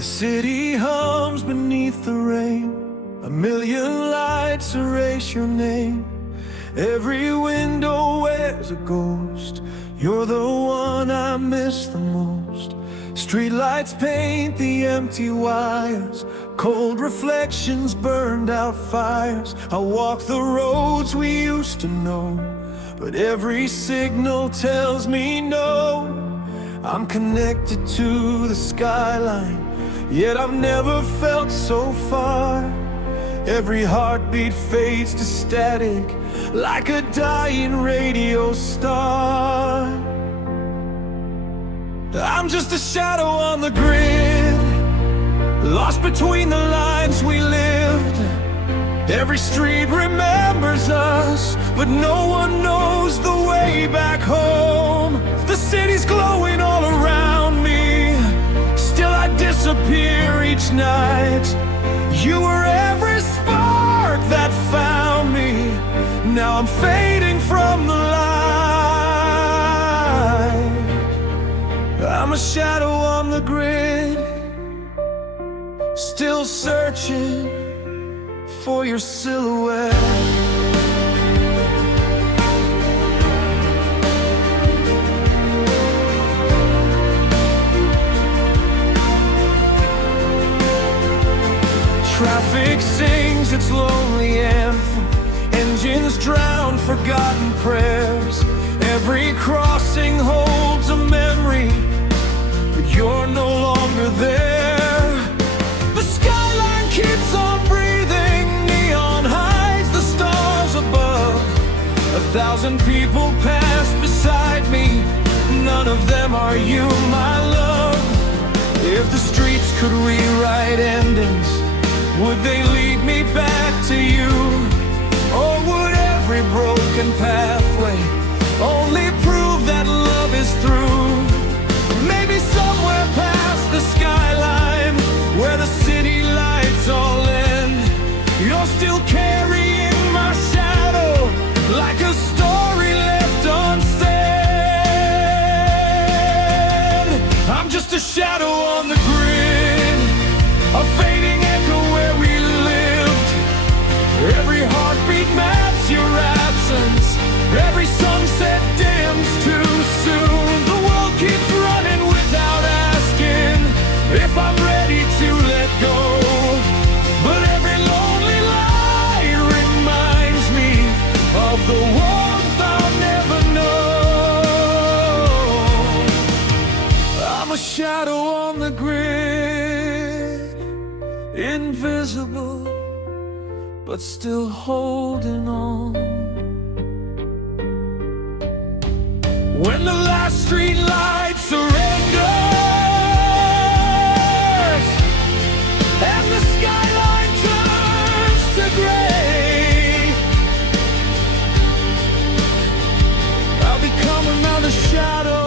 The city hums beneath the rain. A million lights erase your name. Every window wears a ghost. You're the one I miss the most. Streetlights paint the empty wires. Cold reflections burned out fires. I walk the roads we used to know, but every signal tells me no. I'm connected to the skyline, yet I've never felt so far. Every heartbeat fades to static, like a dying radio star. I'm just a shadow on the grid, lost between the lines we lived. Every street remembers us, but no one knows the way back home. The city's glowing all around me, still I disappear each night. You were every spark that found me. Now I'm fading from the light. I'm a shadow on the grid, still searching for your silhouette. Traffic sings its lonely anthem. Engines drown forgotten prayers. Every crossing holds a memory, but you're no longer there. The skyline keeps on breathing. Neon hides the stars above. 1,000 people pass beside me. None of them are you, my love. If the streets could rewrite endings, would they lead me back to you? Or would every broken pathway only prove that love is through? Maybe somewhere past the skyline, where the city lights all end, you're still carrying my shadow, like a story left unsaid. I'm just a shadow on the grid, a fading echo where we lived. Every heartbeat maps your absence. Every sunset dims too soon. The world keeps running without asking if I'm ready to let go. But every lonely light reminds me of the warmth I'll never know. I'm a shadow on the grid, invisible, but still holding on. When the last street light surrenders and the skyline turns to gray, I'll become another shadow,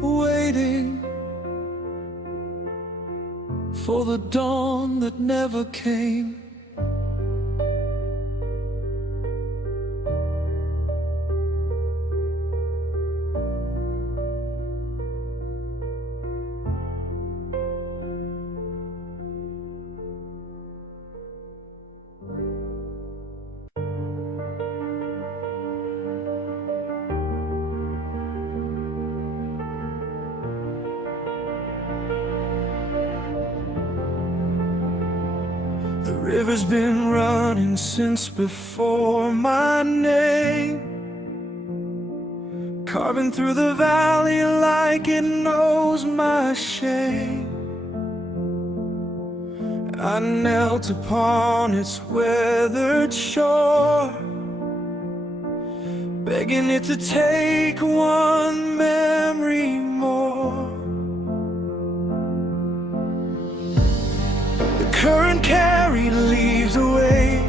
waiting for the dawn that never came. The river's been running since before my name, carving through the valley like it knows my shame. I knelt upon its weathered shore, begging it to take one memory more. The current carried leaves away,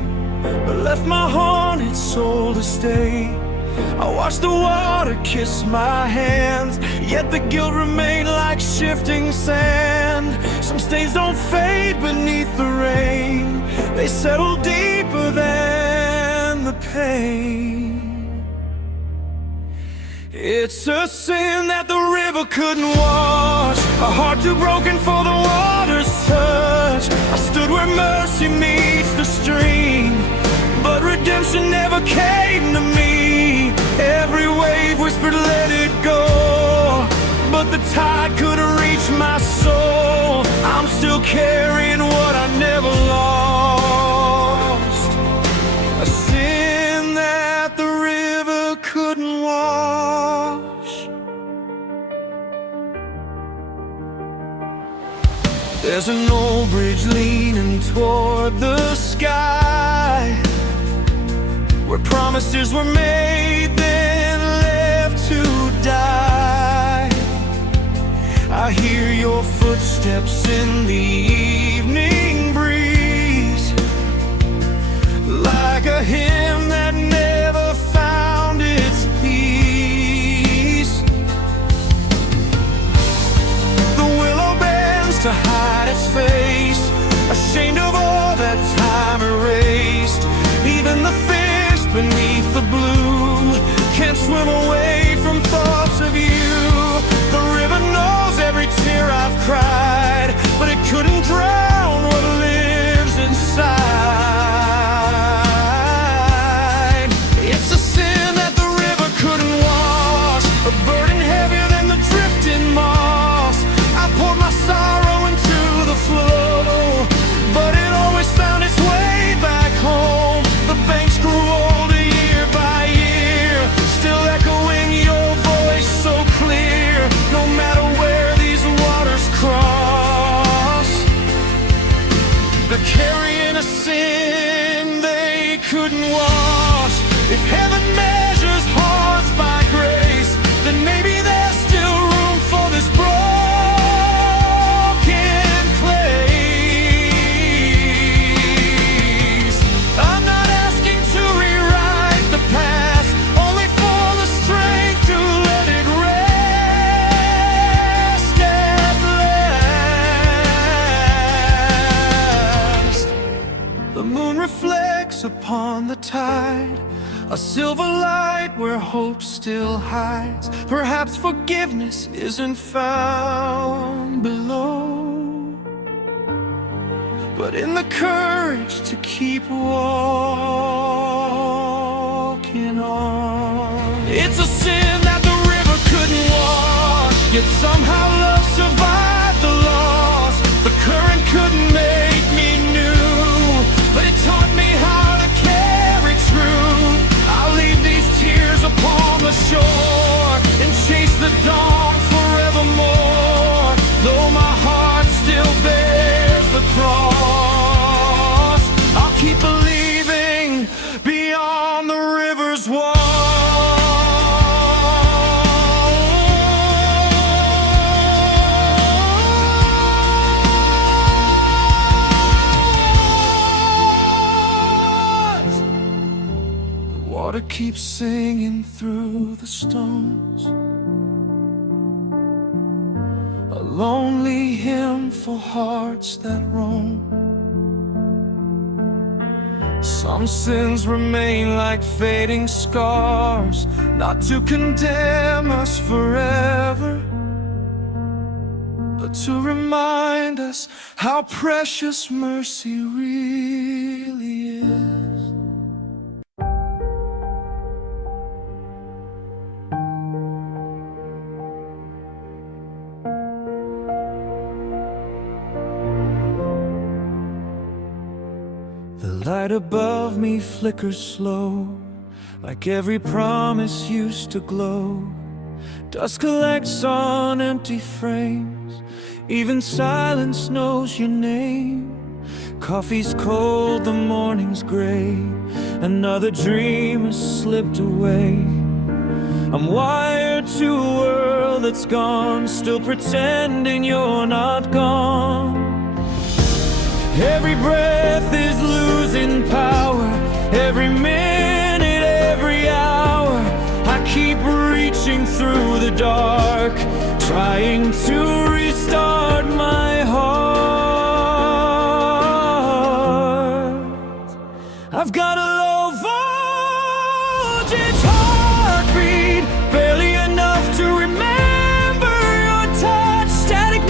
but left my haunted soul to stay. I watched the water kiss my hands, yet the guilt remained like shifting sand. Some stains don't fade beneath the rain, they settle deeper than the pain. It's a sin that the river couldn't wash, a heart too broken for the water's touch. I stood where mercy meets the stream, but redemption never came to me. Every wave whispered, let it go, but the tide couldn't reach my soul. I'm still carrying what I never lost, a sin that the river couldn't wash. There's an old bridge leaning toward the sky, where promises were made then left to die. I hear your footsteps in the evening breeze, like a hymn that never found its peace. The willow bends to hide its face, ashamed of all that time erased. Even the fish beneath the blue can't swim away from thoughts of you. The river knows every tear I've cried, but it couldn't drown what lives inside. It's a sin that the river couldn't wash, a burden heavier than the drifting moss. I poured my sorrow into the flow, but it always found its way back home. The banks grew older year by year, still echoing your voice so clear. No matter where these waters cross, they're carrying a sin they couldn't wash. If heaven measures hearts by grace, then maybe there's still room for this broken place. I'm not asking to rewrite the past, only for the strength to let it rest at last. The moon reflects upon the tide, a silver light where hope still hides. Perhaps forgiveness isn't found below, but in the courage to keep walking on. It's a sin that the river couldn't wash, yet somehow love survived the loss. The current couldn't make me new, but it taught me how to carry truth. I'll leave these tears upon the shore and chase the dawn forevermore. Though my heart still bears the cross, I'll keep believing beyond the river's wall. Water keeps singing through the stones, a lonely hymn for hearts that roam. Some sins remain like fading scars, not to condemn us forever, but to remind us how precious mercy really is. The light above me flickers slow, like every promise used to glow. Dust collects on empty frames, even silence knows your name. Coffee's cold, the morning's gray, another dream has slipped away. I'm wired to a world that's gone, still pretending you're not gone. Every breath is losing power, every minute, every hour. I keep reaching through the dark, trying to restart my heart. I've got a low voltage heartbeat, barely enough to remember your touch. Static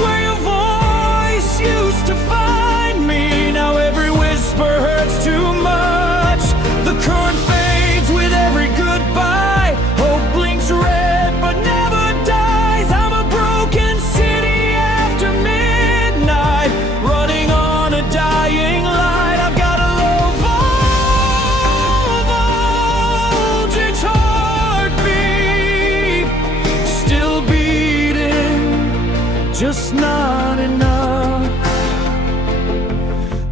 just not enough.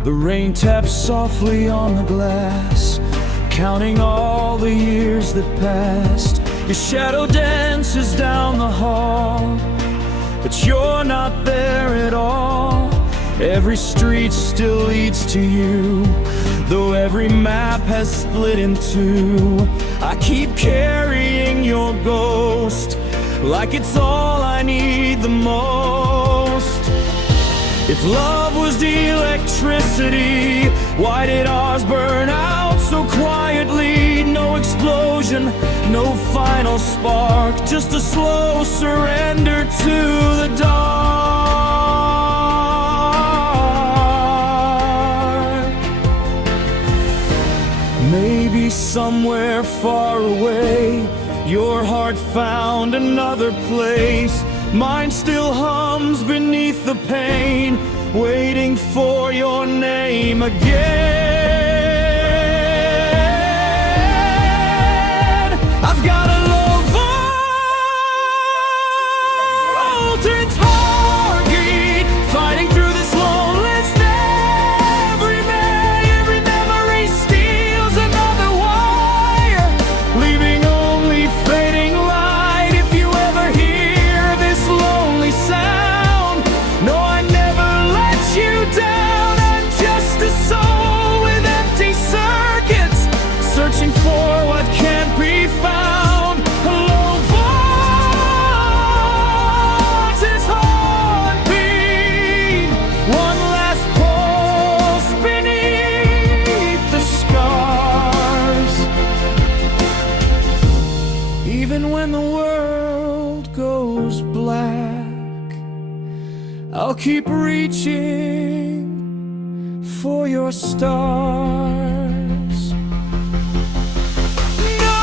The rain taps softly on the glass, counting all the years that passed. Your shadow dances down the hall, but you're not there at all. Every street still leads to you, though every map has split in two. I keep carrying your ghost, like it's all I need the most. If love was the electricity, why did ours burn out so quietly? No explosion, no final spark, just a slow surrender to the dark. Maybe somewhere far away, your heart found another place. Mine still hums beneath the pain, waiting for your name again. I've got a low voltage heartbeat, fighting through this loneliness. Every memory steals another wire, leaving only fading light. If you ever hear this lonely sound, no, I never let you down. I'm just a soul with empty circuits, searching for what can't be found. A low voltage heartbeat, one last pulse beneath the scars. Even when the world goes black, I'll keep reaching for your stars. No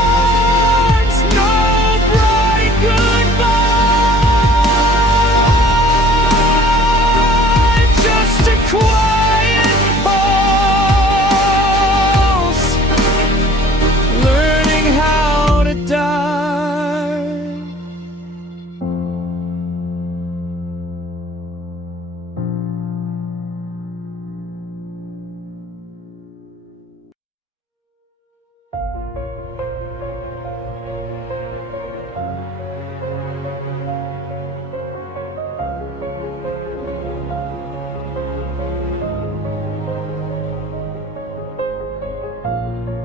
alarms, no bright goodbye, just a quiet pulse, learning how to die.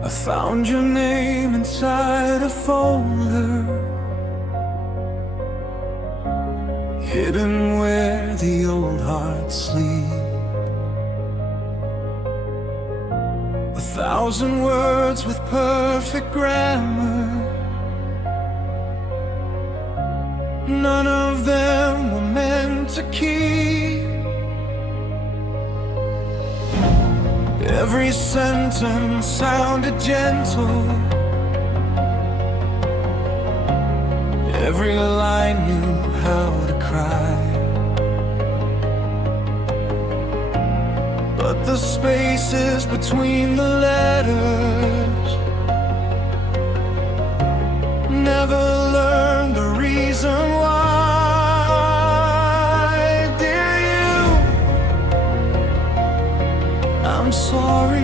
I found your name inside a folder, hidden where the old hearts sleep. 1,000 words with perfect grammar, none of them were meant to keep. Every sentence sounded gentle, every line knew how to cry. But the spaces between the letters never learned the reason why. Dear you, I'm sorry.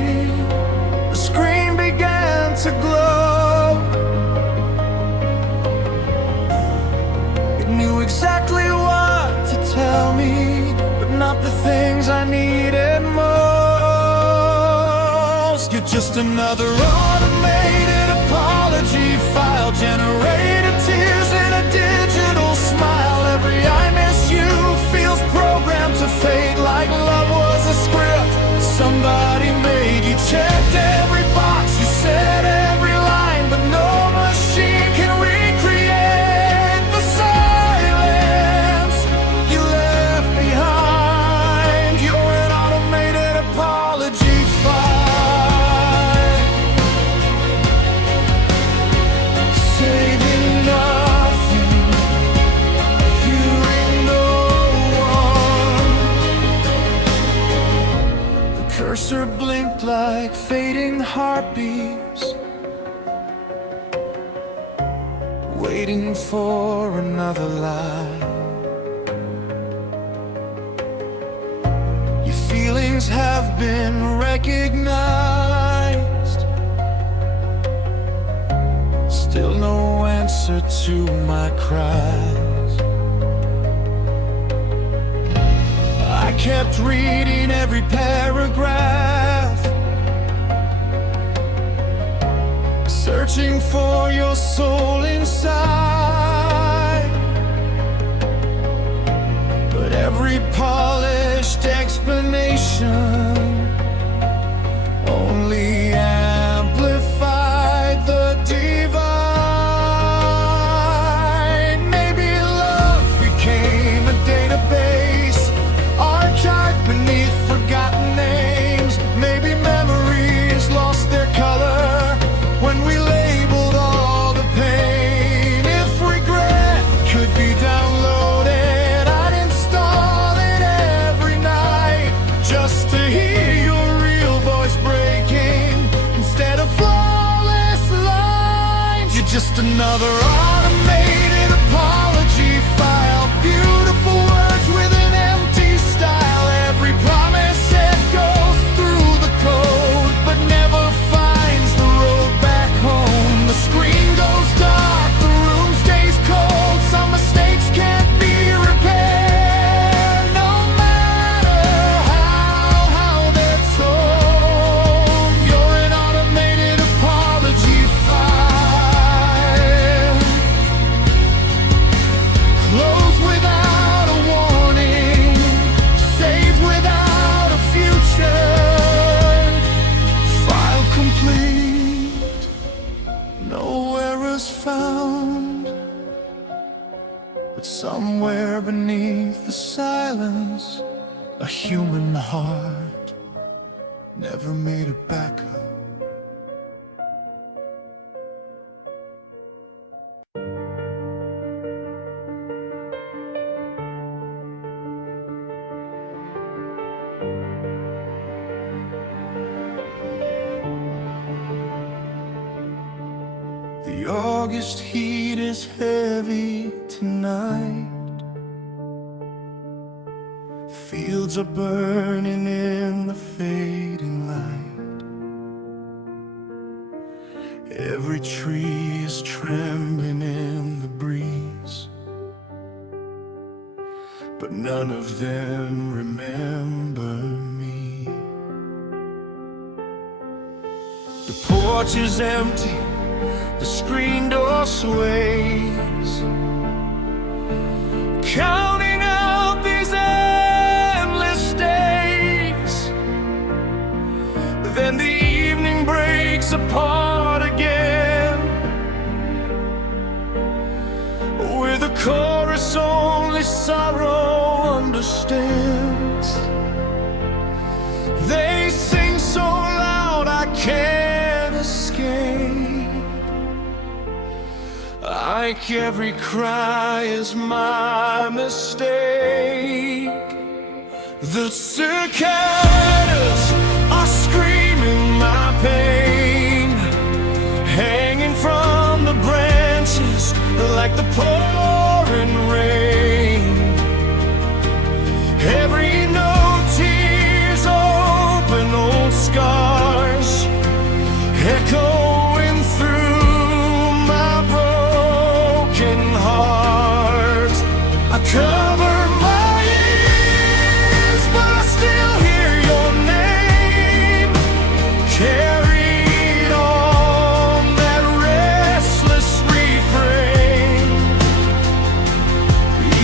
The screen began to glow. It knew exactly what to tell me, but not the things I needed most. You're just another automated apology file, generated tears in a digital smile. Every I miss you feels programmed to fade, like love was a script somebody made. You checked every box, you said every line, but no machine can recreate the silence you left behind. You're an automated apology file. waiting for another lie. Your feelings have been recognized, still no answer to my cries. I kept reading every paragraph, searching for your soul inside. But every polished explanation only amplified the divide. Maybe love became a database, archived beneath forgotten names. Maybe memories lost their color when we labeled all the pain. If regret could be downloaded, I'd install it every night, just to hear your real voice breaking instead of flawless lines. You're just another automated apology file, beautiful words with an empty style. Every promise said goes through the code, but never finds the road back home. The screen goes dark, the room stays cold. Some mistakes can't be repaired, no matter how they're told. You're an automated apology file, closed without a warning, saved without a future. File complete, no errors found. But somewhere beneath the silence, a human heart never made it back up. The August heat is heavy tonight. Fields are burning in the fading light. Every tree is trembling in the breeze, but none of them remember me. The porch is empty, the screen door sways, counting out these endless days. Then the evening breaks apart again, with a chorus only sorrow understands. They sing so loud I can't escape, like every cry is my mistake. The cicadas are screaming my pain, hanging from the branches like the pouring rain. Every note tears open old scars, echoing through my broken heart. I cover my ears, but I still hear your name, carried on that restless refrain.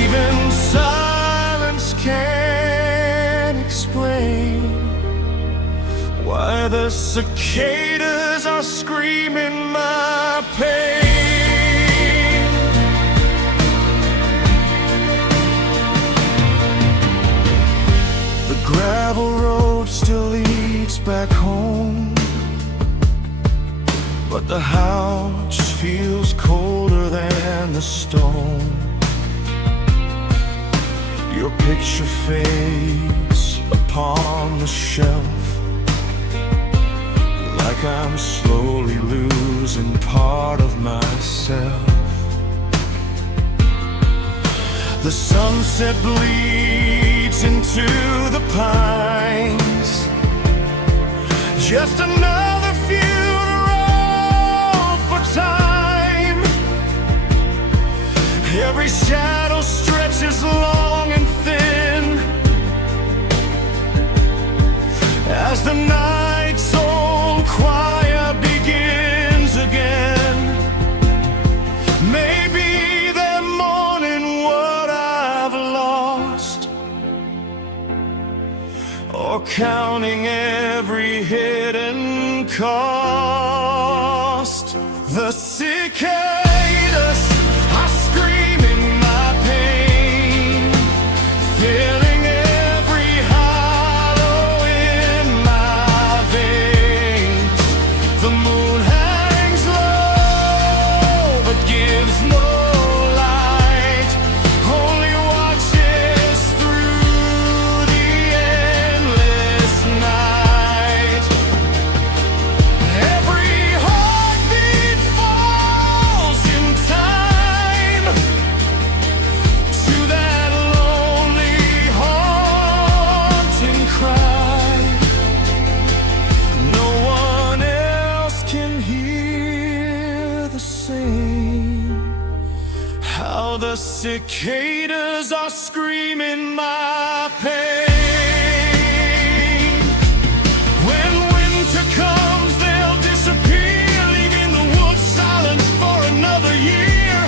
Even silence can't explain why the cicadas are screaming my pain. The gravel road still leads back home, but the house just feels colder than the stone. Your picture fades upon the shelf, like I'm slowly losing part of myself. The sunset bleeds into the pines. Just another funeral for time. Every shadow stretches long and thin as the night's old choir begins again. Maybe they're mourning what I've lost, or counting every hidden cost. The cicadas are screaming my pain, filling every hollow in my veins. The moon hangs low but gives no light, only watches through the endless night. Every heartbeat falls in time to that lonely haunting cry. No one else can hear the same. How the cicadas are screaming my pain. When winter comes, they'll disappear, leaving the woods silent for another year.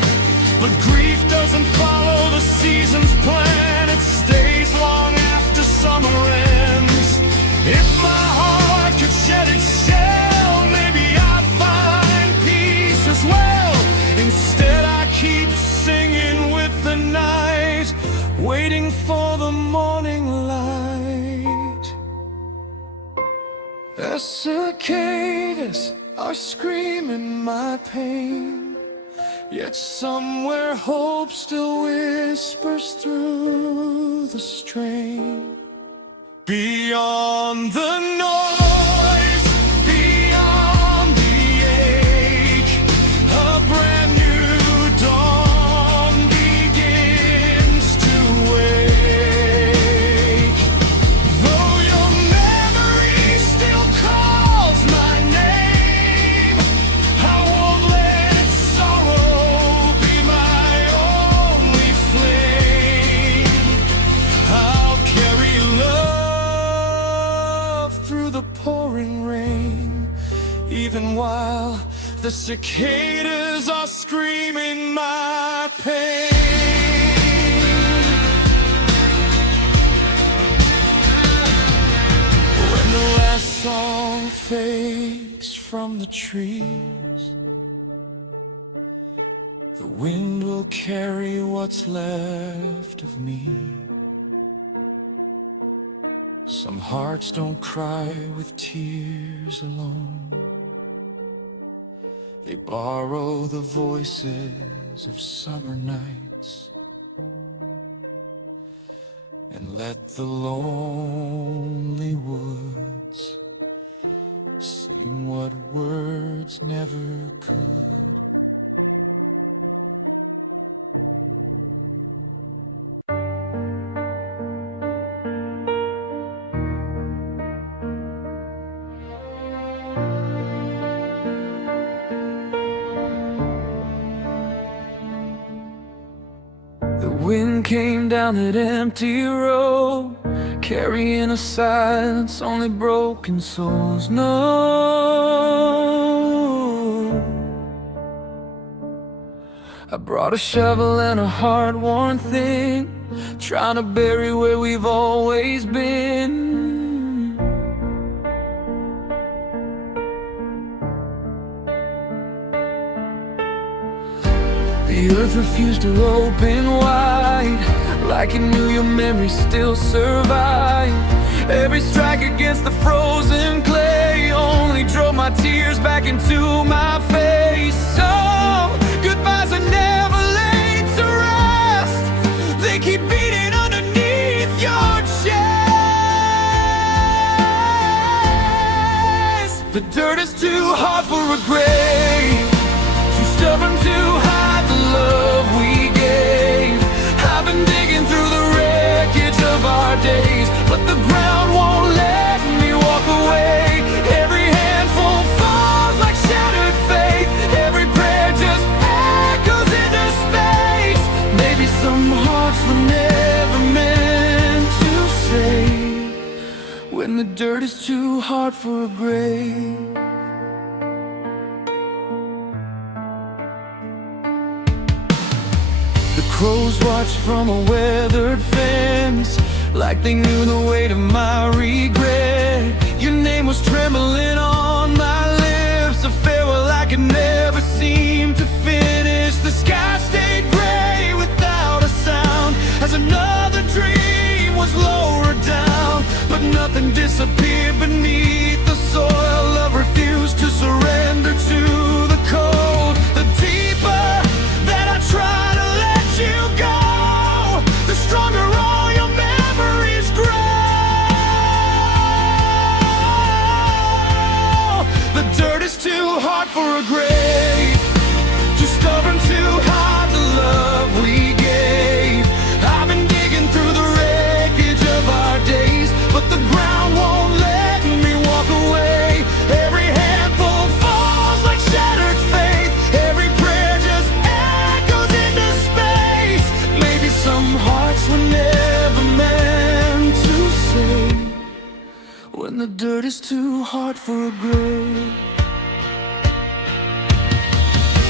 But grief doesn't follow the season's plan, it stays long after summer ends. If my heart could shed its shell, maybe I'd find peace as well. Instead I keep singing with the night, waiting for the morning light. The cicadas are screaming my pain, yet somewhere hope still whispers through the strain. Beyond the noise, beyond the ache, a brand new dawn begins to wake. Though your memory still calls my name, I won't let sorrow be my only flame. I'll carry love through the pouring rain, even while the cicadas are screaming my pain. When the last song fades from the trees, the wind will carry what's left of me. Some hearts don't cry with tears alone, they borrow the voices of summer nights and let the lonely woods sing what words never could. The wind came down that empty road, carrying a silence only broken souls know. I brought a shovel and a heart-worn thing, trying to bury where we've always been. The earth refused to open wide, like it knew your memory still survived. Every strike against the frozen clay only drove my tears back into my face. So goodbyes are never laid to rest, they keep beating underneath your chest. The dirt is too hard for a grave, too stubborn to hide the love we gave. I've been hard for a grave. The crows watch from a weathered fence, like they knew the way to my regret. Your name was trembling on my lips, a farewell I could never seem to finish. The sky stayed gray without a sound as another dream was lowered down. But nothing disappeared beneath the soil. Love refused to surrender to the cold. The deeper that I try to let you go, the stronger all your memories grow. The dirt is too hard for a grave, too stubborn to hide the love we gave. I've been digging through the wreckage of our days, but the ground won't let me walk away. Every handful falls like shattered faith. Every prayer just echoes into space. Maybe some hearts were never meant to say, when the dirt is too hard for a grave.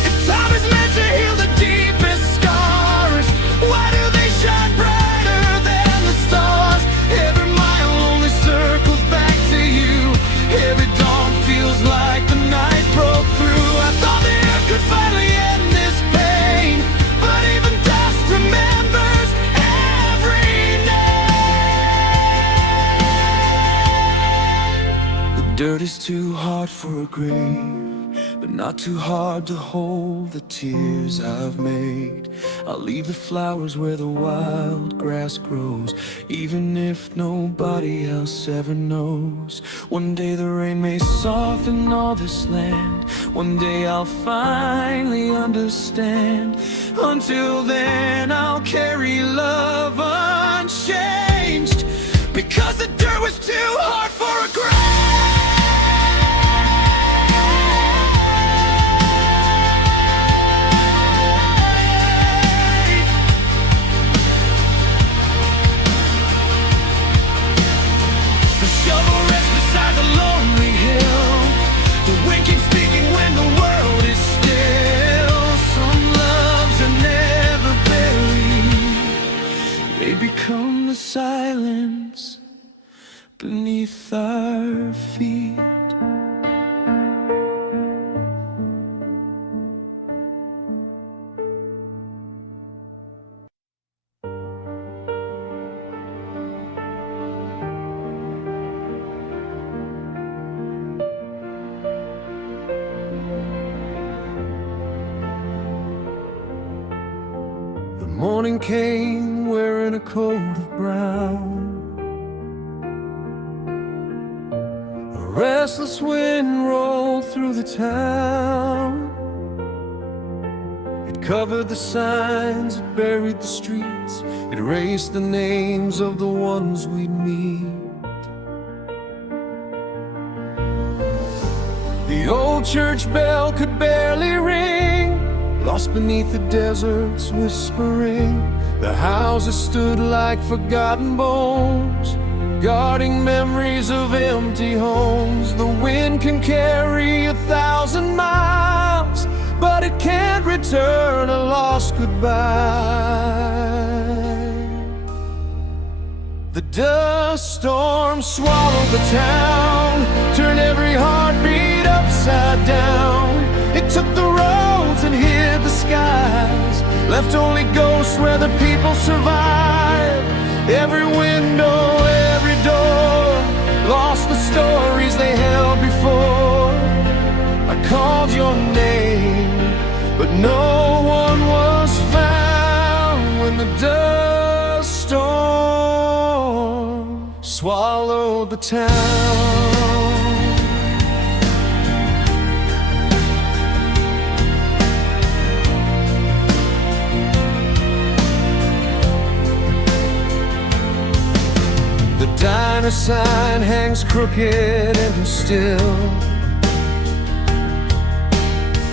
If time is meant to heal the deepest scars, why do they shine brighter than the stars? Every mile only circles back to you. Every dawn feels like the night broke through. I thought the earth could finally end this pain, but even dust remembers every name. The dirt is too hard for a grave, but not too hard to hold the tears I've made. I'll leave the flowers where the wild grass grows, even if nobody else ever knows. One day the rain may soften all this land. One day I'll finally understand. Until then I'll carry love unchanged, because the dirt was too hard for a grave. Become the silence beneath our feet. The morning came wearing a coat of brown. A restless wind rolled through the town. It covered the signs, it buried the streets, it erased the names of the ones we'd meet. The old church bell could barely ring, lost beneath the desert's whispering. The houses stood like forgotten bones, guarding memories of empty homes. The wind can carry 1,000 miles, but it can't return a lost goodbye. The dust storm swallowed the town, turned every heartbeat upside down. It took the roads and hid the skies, left only ghosts where the people survive. Every window, every door, lost the stories they held before. I called your name, but no one was found when the dust storm swallowed the town. The diner sign hangs crooked and still.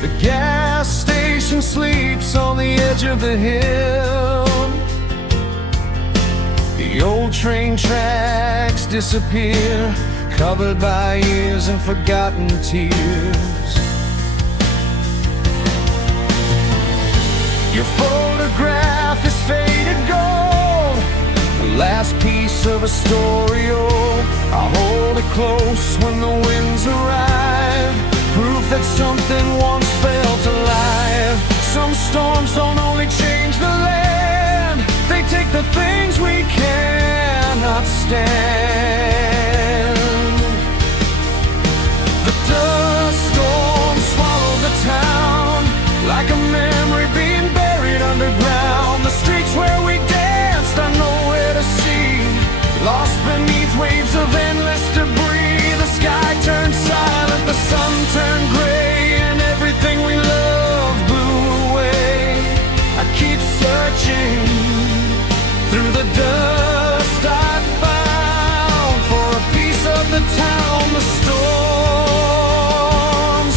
The gas station sleeps on the edge of the hill. The old train tracks disappear, covered by years and forgotten tears. Your photograph is faded gold, the last piece of a story old. I'll hold it close when the winds arrive, proof that something once felt alive. Some storms don't only change the land, they take the things we cannot stand. The dust storm swallowed the town, like a memory being buried underground. The streets where we danced are nowhere to see, lost beneath waves of endless debris. The sky turned silent, the sun turned gray, and everything we loved blew away. I keep searching through the dust I found for a piece of the town the storm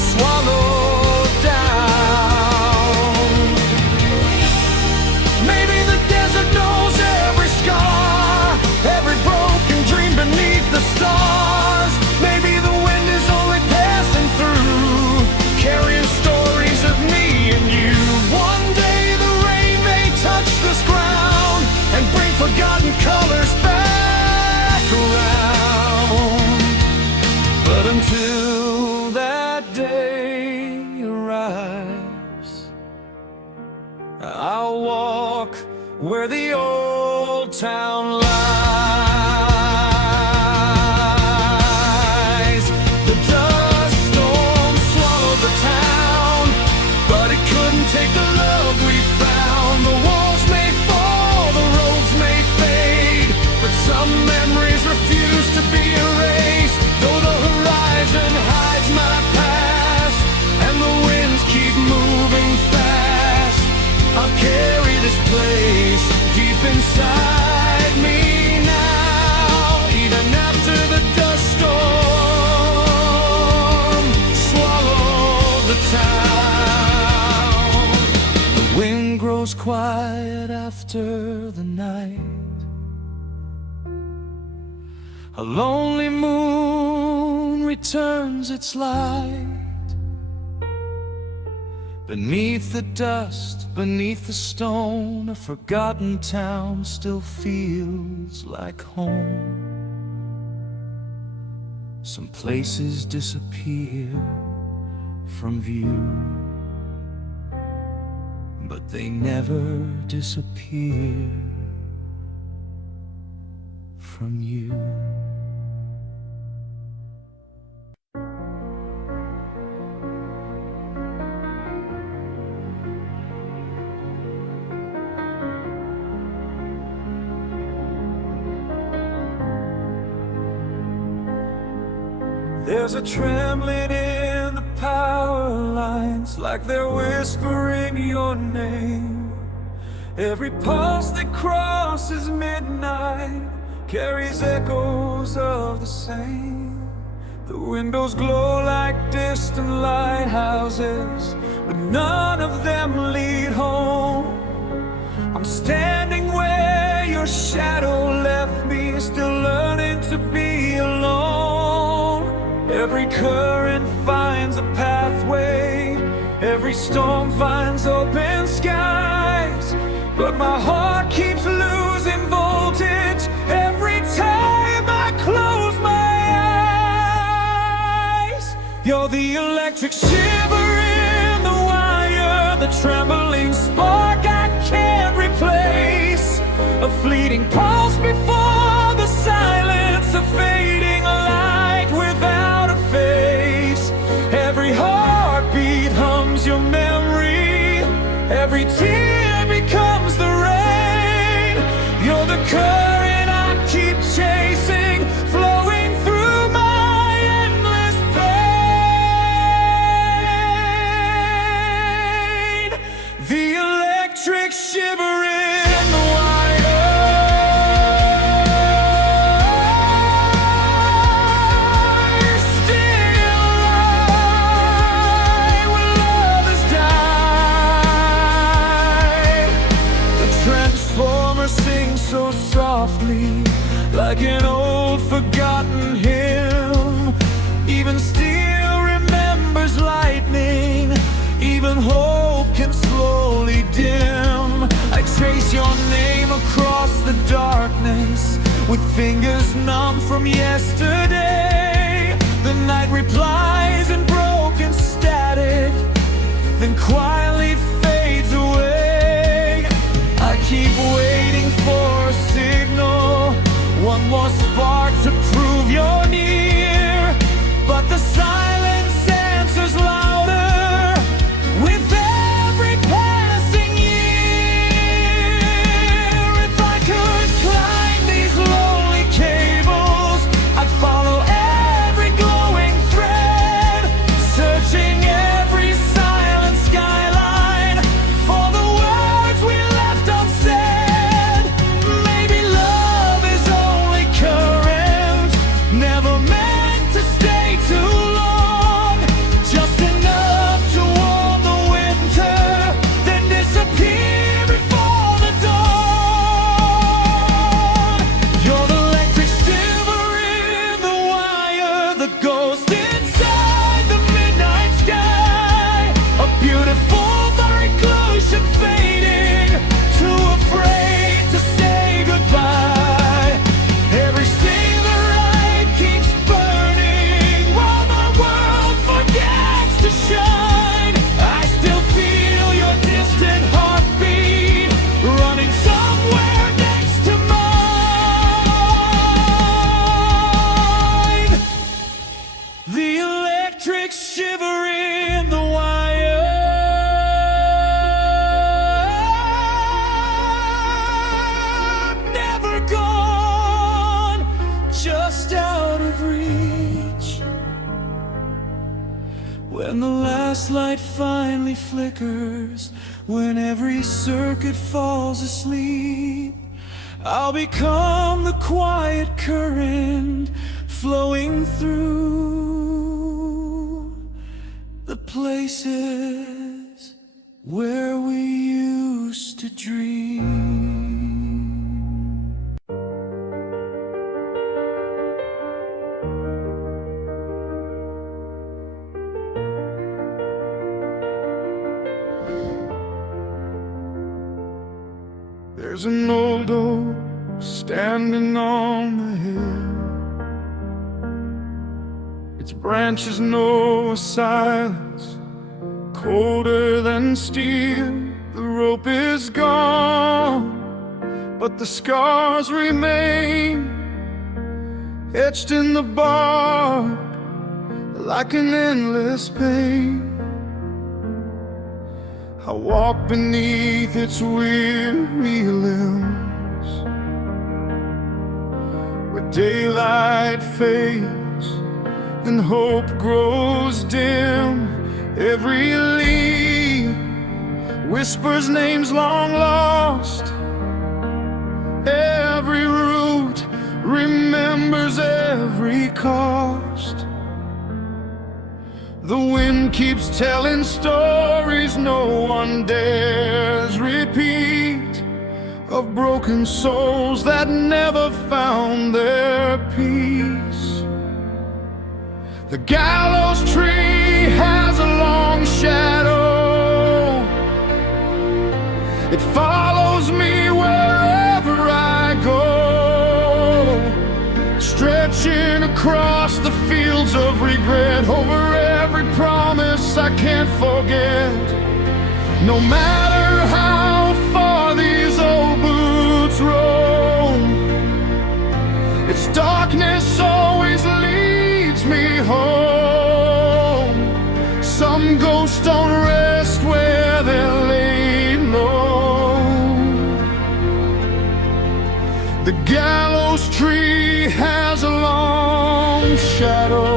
swallowed down. Maybe the desert knows every scar, every broken dream beneath the stars. Maybe the wind is only passing through, carrying stories of me and you. One day the rain may touch this ground and bring forgotten colors back around. But until that day arrives, I'll walk where the old town lies. The dust storm swallowed the town, but it couldn't take the love we found. The walls may fall, the roads may fade, but some memories refuse to be erased. Though the horizon hides my past and the winds keep moving fast, I'll carry this place deep inside me now, even after the dust storm swallowed the town. The wind grows quiet after the night, a lonely moon returns its light. Beneath the dust, beneath the stone, a forgotten town still feels like home. Some places disappear from view, but they never disappear from you. There's a trembling in the power lines, like they're whispering your name. Every pulse that crosses midnight carries echoes of the same. The windows glow like distant lighthouses, but none of them lead home. I'm standing where your shadow left me, still learning to be alone. Every current finds a pathway, every storm finds open skies, but my heart keeps losing voltage every time I close my eyes. You're the electric shiver in the wire, the trembling spark I can't replace, a fleeting pulse before the silence, a fading light without a face. Every heartbeat hums your memory, every tear becomes the rain. You're the current I keep chasing, flowing through my endless pain. The electric shiver in the wire. You're still alive when love has died. The transformer sings so softly, like an old forgotten hymn. with fingers numb from yesterday. The night replies in broken static, then quietly fades away. I keep waiting for a signal, one more spark to prove you're near. But the silence answers louder with every passing year. If I could climb these lonely cables, I'd follow every glowing thread, searching every silent skyline for the words we left unsaid. Maybe love is only current, never meant to stay too long, just enough to warm the winter, then disappear before the dawn. You're the electric shiver in the wire, the ghost inside the midnight sky, a beautiful reclusion fading, too afraid to say goodbye. Every single light keeps burning while my world forgets to shine. I still feel your distant heartbeat running somewhere next to mine. The electric shiver in the wire, never gone, just out of reach. When the last light finally flickers, when every circuit falls asleep, I'll become the quiet current flowing through the places where we used to dream. There's an old oak standing on the hill. Its branches know a silence colder than steel. The rope is gone, but the scars remain, etched in the bark like an endless pain. I walk beneath its weary limbs, where daylight fades and hope grows dim. Every leaf whispers names long lost, every root remembers every cost. The wind keeps telling stories no one dares repeat, of broken souls that never found their peace. The gallows tree has a long shadow, it follows me wherever I go, stretching across the fields of regret, over every promise I can't forget. No matter how far these old boots roam, its darkness always leads me home. Some ghosts don't rest where they're laid low. The gallows tree has a long shadow.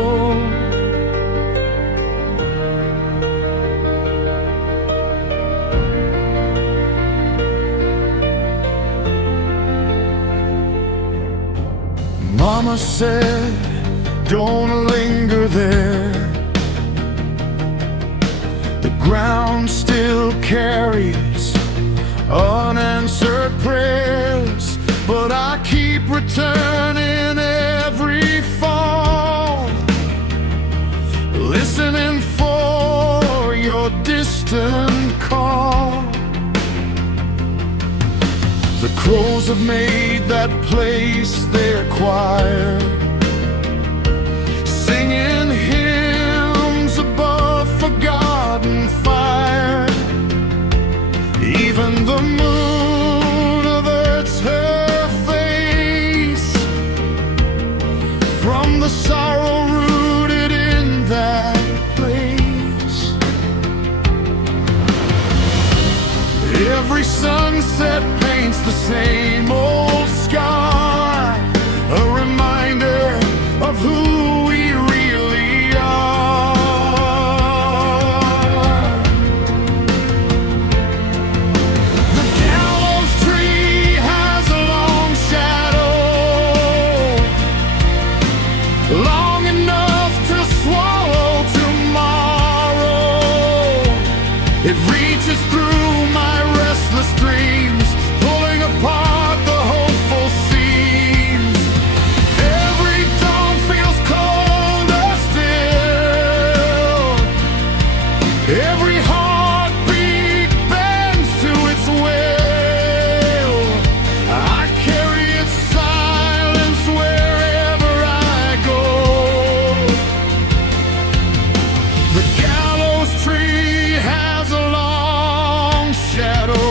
Mama said, don't linger there. The ground still carries unanswered prayers, but I keep returning every fall, listening for your distant call. The crows have made that place their choir, singing hymns above forgotten fire. Even the moon averts her face from the sorrow rooted in that place. Every sunset paints the same old sky, a reminder of who we really are. The gallows tree has a long shadow, long enough to swallow tomorrow. It reaches through my restless dreams, pulling apart the hopeful seams. Every dawn feels colder still, every heartbeat bends to its will. I carry its silence wherever I go. The gallows tree has a long shadow.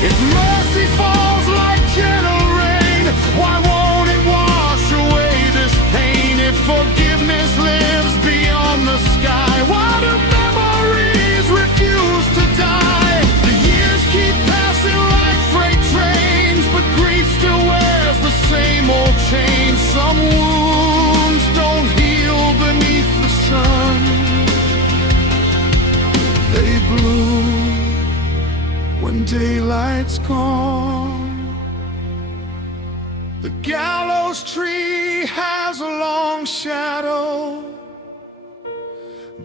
If mercy falls like gentle rain, why won't it wash away this pain? If forgiveness lives beyond the sky, why do memories refuse to die? The years keep passing like freight trains, but grief still wears the same old chain. Some wounds don't heal beneath the sun, they bloom when daylight's gone. The gallows tree has a long shadow,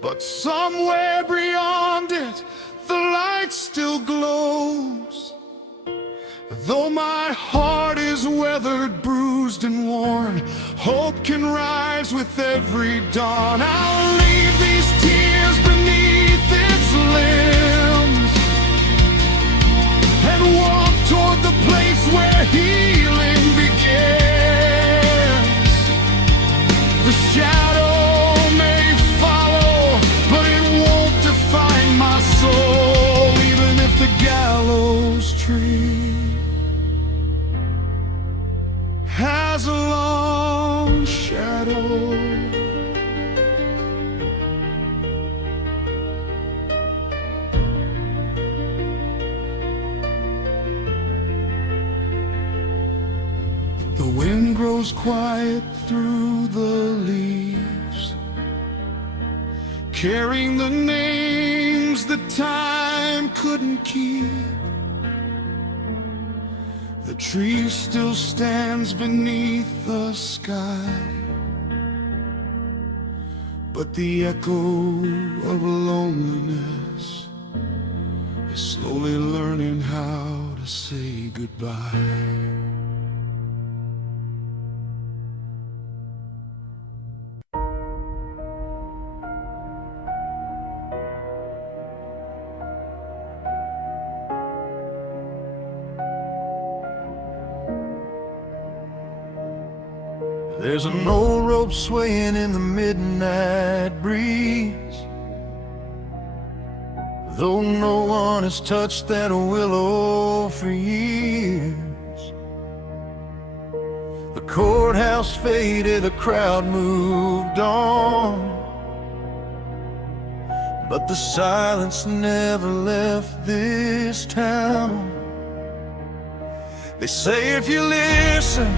but somewhere beyond it, the light still glows. Though my heart is weathered, bruised and worn, hope can rise with every dawn. I'll leave these tears beneath its limbs and walk toward the place where healing begins. The shadow may follow, but it won't define my soul, even if the gallows tree has a long shadow. The wind grows quiet through the leaves, carrying the names that time couldn't keep. The tree still stands beneath the sky, but the echo of loneliness is slowly learning how to say goodbye. There's an old rope swaying in the midnight breeze, though no one has touched that willow for years. The courthouse faded, the crowd moved on, but the silence never left this town. They say if you listen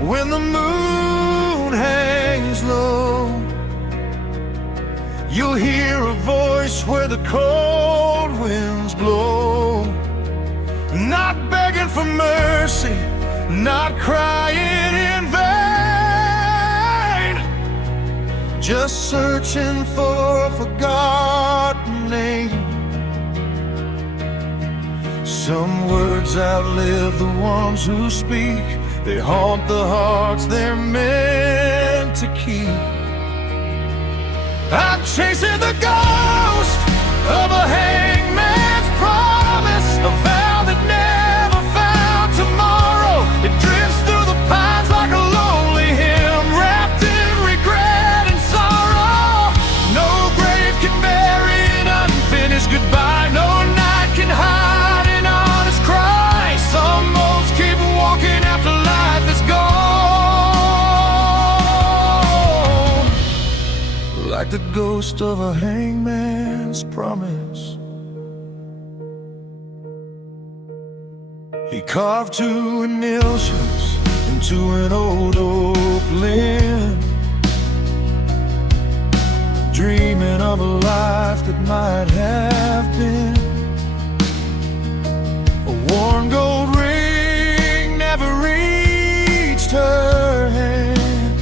when the moon hangs low, you'll hear a voice where the cold winds blow. Not begging for mercy, not crying in vain, just searching for a forgotten name. Some words outlive the ones who speak, they haunt the hearts they're meant to keep. I'm chasing the ghost of a hangman's promise, a vow that never the ghost of a hangman's promise. He carved two initials into an old oak limb, dreaming of a life that might have been. A worn gold ring never reached her hand,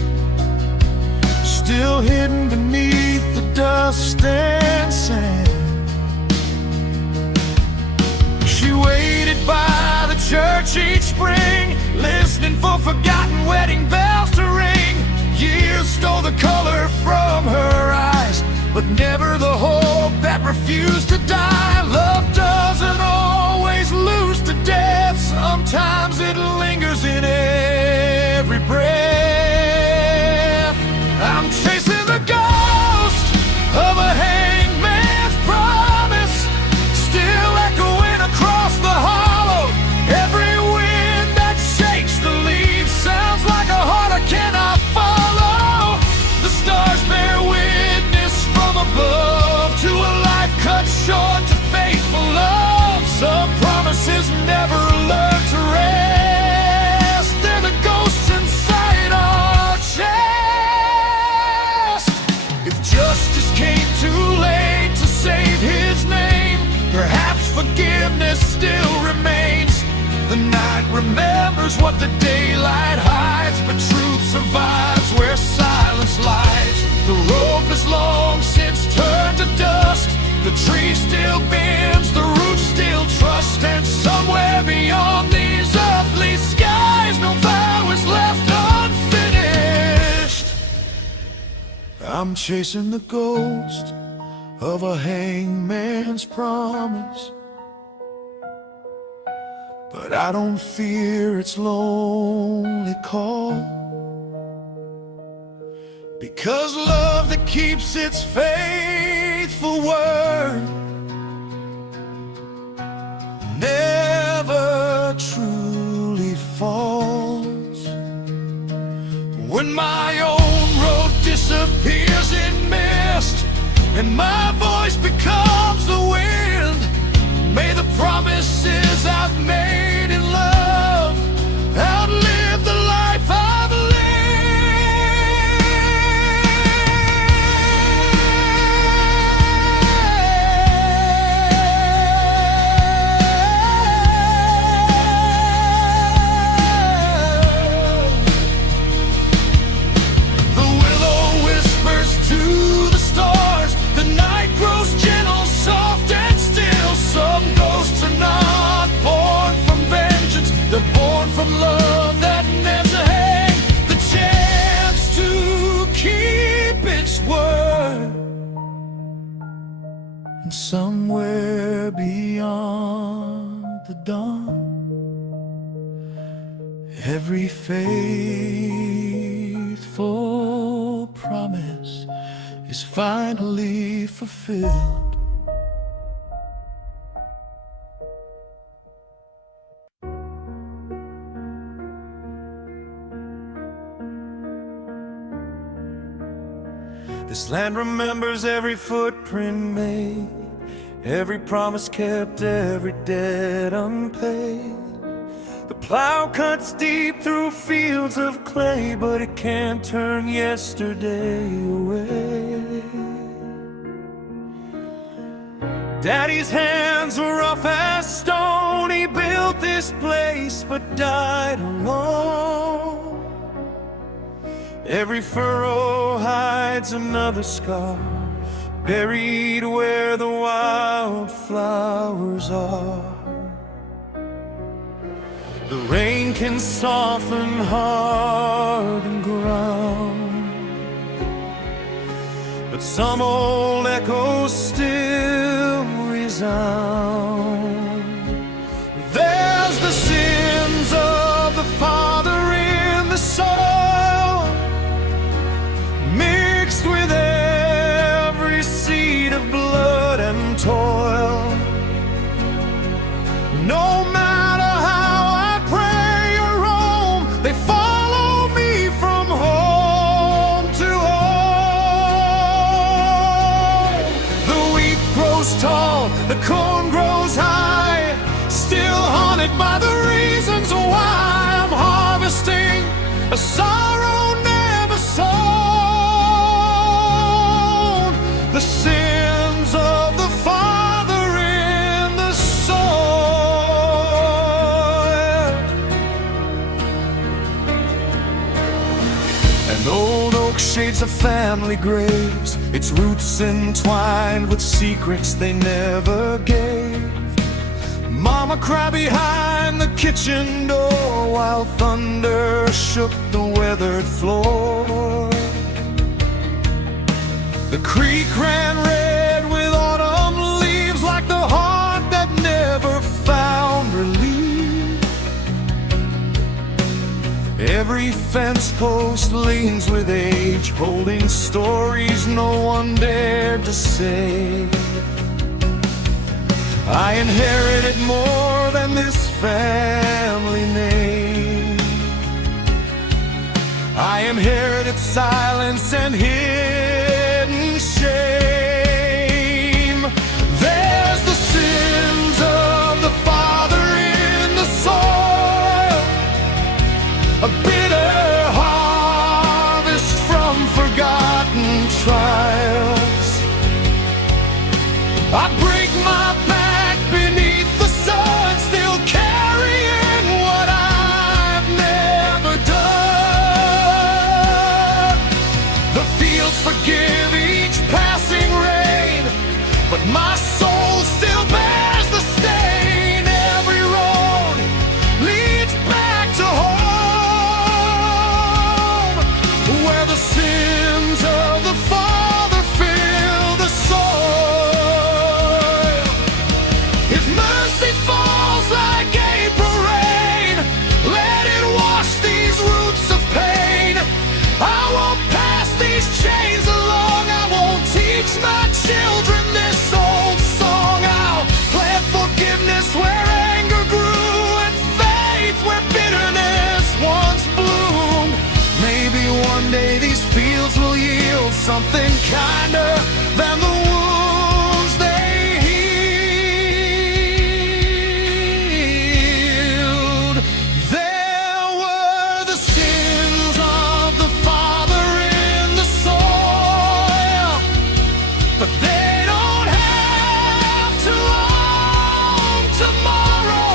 still hidden beneath the dust and sand. She waited by the church each spring, listening for forgotten wedding bells to ring. Years stole the color from her eyes, but never the hope that refused to die. Love doesn't always lose to death. Sometimes it lingers in every breath. I'm chasing the ghost of a hangman's promise, still echoing across the hollow. Every wind that shakes the leaves sounds like a heart I cannot follow. The stars bear witness from above to a life cut short to faithful love. Some promises never learn to rest. They're the ghosts inside our chest. If justice came too late to save his name, perhaps forgiveness still remains. The night remembers what the daylight hides, but truth survives where silence lies. The rope is long since turned to dust. The tree still bends, the roots still trust. And somewhere beyond these earthly skies, no vow is left unfinished. I'm chasing the ghost of a hangman's promise, but I don't fear its lonely call, because love that keeps its faithful word never truly falls. When my own road disappears in mist and my voice becomes the wind, may the promises I've made in love outlive the life I've lived. The willow whispers to the stars, the night grows gentle, soft and still. Some ghosts are not born from vengeance, they're born from love that never hangs. The chance to keep its word, and somewhere beyond the dawn, every faithful promise is finally fulfilled. This land remembers every footprint made, every promise kept, every debt unpaid. The plow cuts deep through fields of clay, but it can't turn yesterday away. Daddy's hands were rough as stone. He built this place but died alone. Every furrow hides another scar, buried where the wildflowers are. The rain can soften hardened ground, but some old echoes still resound. There's the sins of the father in the soil, mixed with every seed of blood and toil. No matter how I pray or roam, they follow me from home to home. digs a family graves, its roots entwined with secrets they never gave. Mama cried behind the kitchen door while thunder shook the weathered floor. The creek ran red with autumn leaves, like the heart that never found relief. Every fence post leans with age, holding stories no one dared to say. I inherited more than this family name. I inherited silence and hidden shame. There's the sins of the father in the soil, a bitter harvest from forgotten trials. I break my back beneath the sun, still carrying what I've never done. The fields forgive each passing rain, but my soul still bears the stain. Every road leads back to home, where the sins of the father fill the soil. If mercy falls like April rain, let it wash these roots of pain. I won't pass these chains along, I won't teach my children this old song. I'll plant forgiveness where anger grew, and faith where bitterness once bloomed. Maybe one day these fields will yield something kinder than the wounds they healed. There were the sins of the father in the soil, but they don't have to own tomorrow.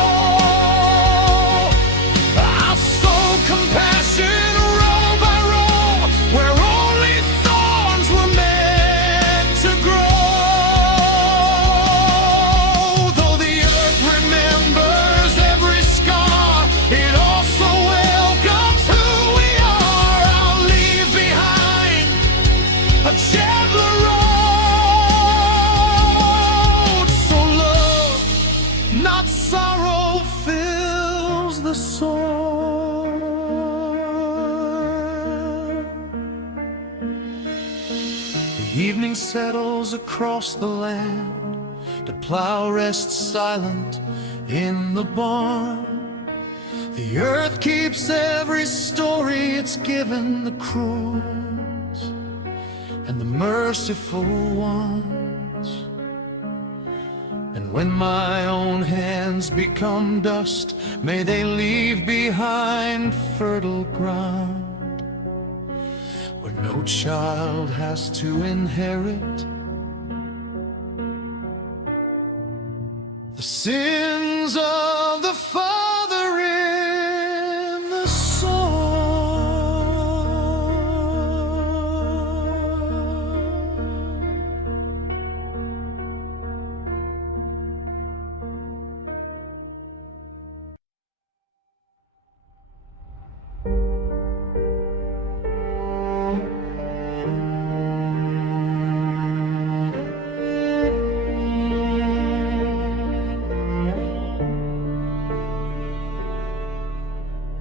I'll sow compassion row by row, where only thorns were meant to grow. Though the earth remembers every scar, it also welcomes who we are. I'll leave behind a gentler road, so love, not sorrow, fills the soul. The evening settles across the land, the plow rests silent in the barn. The earth keeps every story it's given the cruels and the merciful ones. And when my own hands become dust, may they leave behind fertile ground, where no child has to inherit the sins of the father in the soul.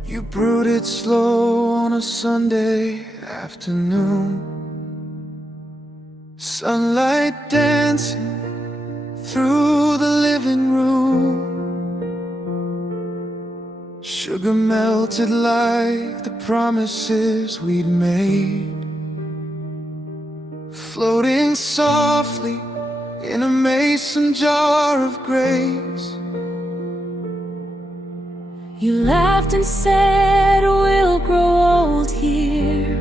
You brewed it slow on a Sunday afternoon, sunlight dancing through the living room. Sugar melted like the promises we'd made, floating softly in a mason jar of grace. You laughed and said, we'll grow old here.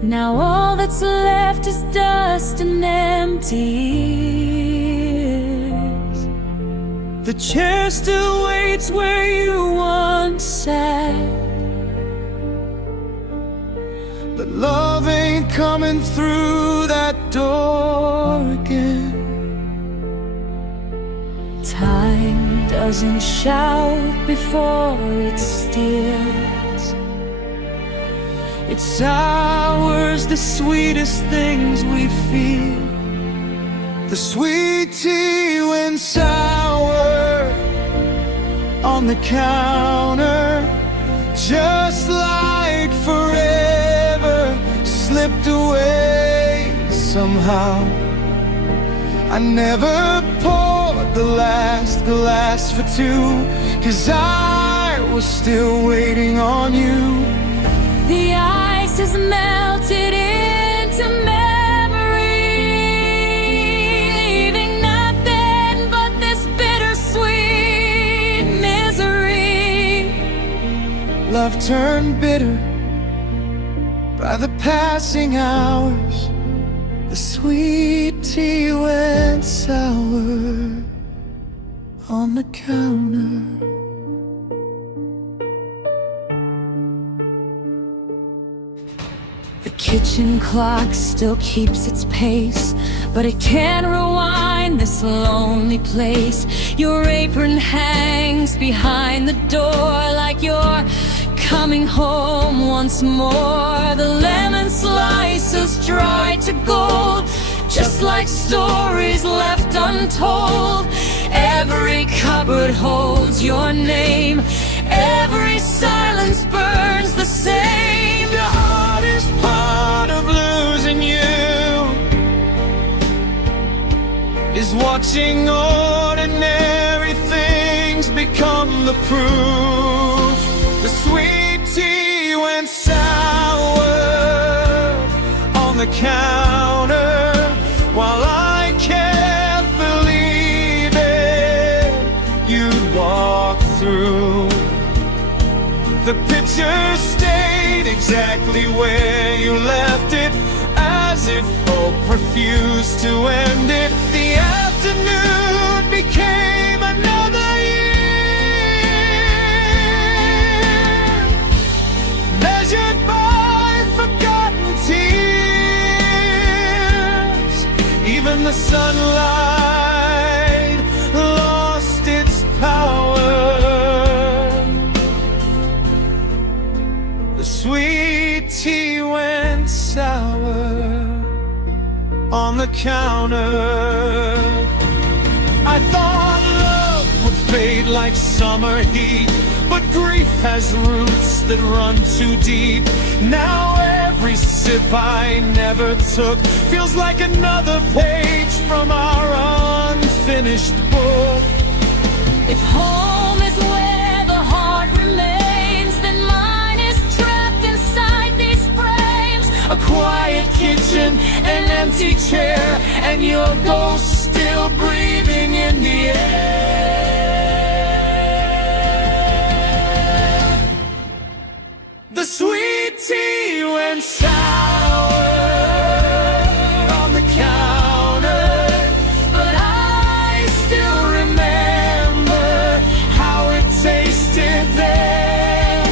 Now all that's left is dust and empty years. The chair still waits where you once sat, love ain't coming through that door again. Time doesn't shout before it steals. It sours the sweetest things we feel. The sweet tea went sour on the counter, just like forever slipped away somehow. I never poured the last glass for two, 'cause I was still waiting on you. The ice is melted into memory, leaving nothing but this bittersweet misery. Love turned bitter by the passing hours. The sweet tea went sour on the counter. The kitchen clock still keeps its pace, but it can't rewind this lonely place. Your apron hangs behind the door like you're coming home once more. The lemon slices dried to gold, just like stories left untold. Every cupboard holds your name, every silence burns the same. The hardest part of losing you is watching ordinary things become the proof. The sweet tea went sour on the counter, while I kept believing you'd walk through. The picture stayed exactly where you left it, as if hope refused to end it. The afternoon became another year, measured by forgotten tears. Even the sunlight lost its power. The sweet tea went sour on the counter. I thought love would fade like summer heat, but grief has roots that run too deep. Now every sip I never took feels like another page from our unfinished book. If home is where the heart remains, then mine is trapped inside these frames. A quiet kitchen, an empty chair, and your ghost still breathing in the air. The sweet tea went sour on the counter, but I still remember how it tasted then.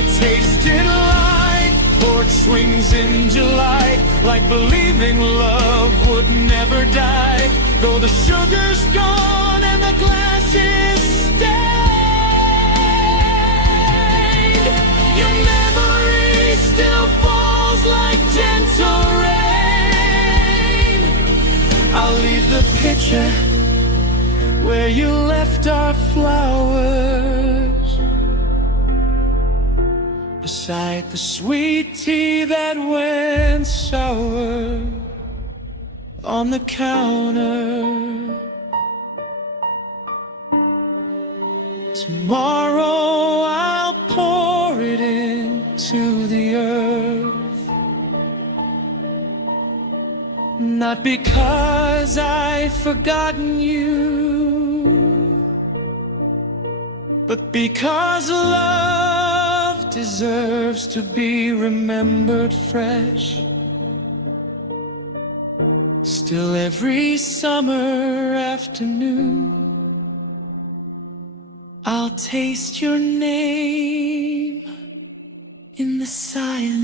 It tasted like porch swings in July, like believing love would never die. Though the sugar's gone and the glass is stained, your memory still falls like gentle rain. I'll leave the picture where you left our flowers, beside the sweet tea that went sour on the counter. Tomorrow I'll pour it into the earth, not because I've forgotten you, but because love deserves to be remembered fresh. Still every summer afternoon I'll taste your name in the silence.